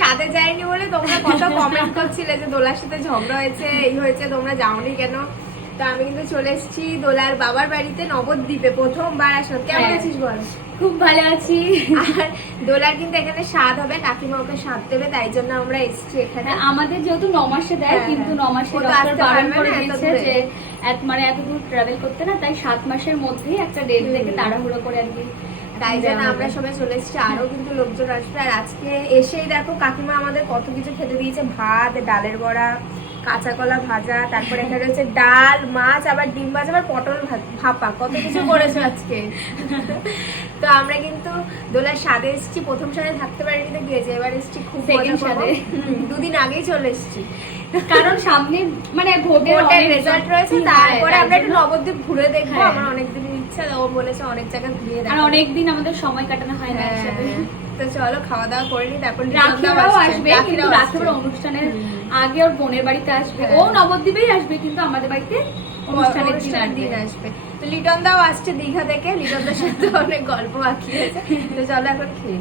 সাথে যায়নি বলে তোমরা কত কমেন্ট করছিলে যে দোলার সাথে ঝগড়া হয়েছে, এই হয়েছে, তোমরা যাওনি কেন। তো আমি কিন্তু চলে এসেছি দোলার বাবার বাড়িতে নবদ্বীপে, প্রথমবার আসলাম। কেমন আছিস বল? খুব ভালো আছি। আর দোলার কিন্তু এখানে স্বাদ হবে, কাকিমা ওকে স্বাদ দেবে, তাই জন্য আমরা এসেছি এখানে। আমাদের যেহেতু 9 মাসে দেয়, কিন্তু 9 মাসে ডক্টর বারণ করে দিয়েছে যে এত দূর ট্রাভেল করতে না, তাই 7 মাসের মধ্যেই একটা ডেট দেখে তাড়াহুড়ো করে আর কি, তাই জন্য আমরা সবাই চলে এসেছি। আরো কিন্তু লোকজন আসবে। আর আজকে এসেই দেখো কাকিমা আমাদের কত কিছু খেতে দিয়েছে, ভাত, ডালের বড়া, কাঁচা কলা ভাজা, তারপরে এখানে রয়েছে ডাল, মাছ, আবার ডিম ভাজা, আবার পটল ভাপা, কত কিছু করেছে আজকে। তো আমরা কিন্তু দোলার স্বাদে এসেছি, প্রথম স্বাদে থাকতে পারিনি তো গিয়েছে, এবার এসেছি খুব সেকেন্ড স্বাদে। 2 দিন আগেই চলে এসেছি, কারণ সামনে মানে ভোটের রেজাল্ট রয়েছে। তারপরে আমরা একটু নবদ্বীপ ঘুরে দেখবো, আমার অনেকদিন ইচ্ছা, ও বলেছে অনেক জায়গা ঘুরিয়ে আর দেখো, অনেকদিন আমাদের সময় কাটানো হয় না একসাথে। তো চলো খাওয়া দাওয়া করে নি, তারপর রাখিরাও আসবে, কিন্তু রাখির অনুষ্ঠানের আগে ওর বোনের বাড়িতে আসবে, ও নবদ্বীপেই আসবে, কিন্তু আমাদের বাড়িতে অনুষ্ঠানের দিন আসবে। তো লিটন দাও আসছে দীঘা থেকে, লিটন দার সাথে অনেক গল্প বাকি আছে। তো চলো এখন খেয়ে